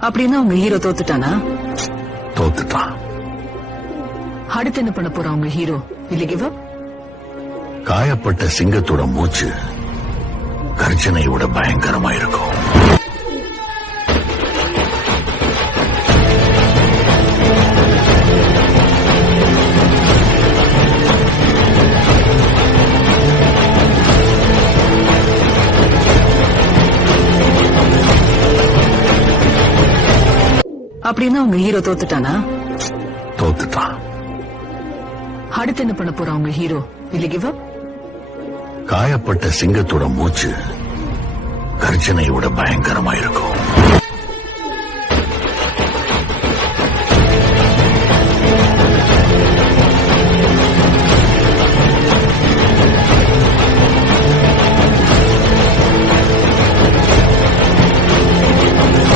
அப்படின்னா உங்க ஹீரோ தோத்துட்டானா? தோத்துட்டான். அடுத்து என்ன பண்ண போறான் உங்க ஹீரோ? இல்ல கிவ் அப்? காயப்பட்ட சிங்கத்தோட மூச்சு கர்ஜனையை விட பயங்கரமா இருக்கும். அப்படின்னா உங்க ஹீரோ தோத்துட்டானா? தோத்துட்டான். அடுத்து என்ன பண்ண போறான் உங்க ஹீரோ? இல்ல கிவ் அப்? காயப்பட்ட சிங்கத்தோட மூச்சு கர்ஜனையை விட பயங்கரமா இருக்கும்.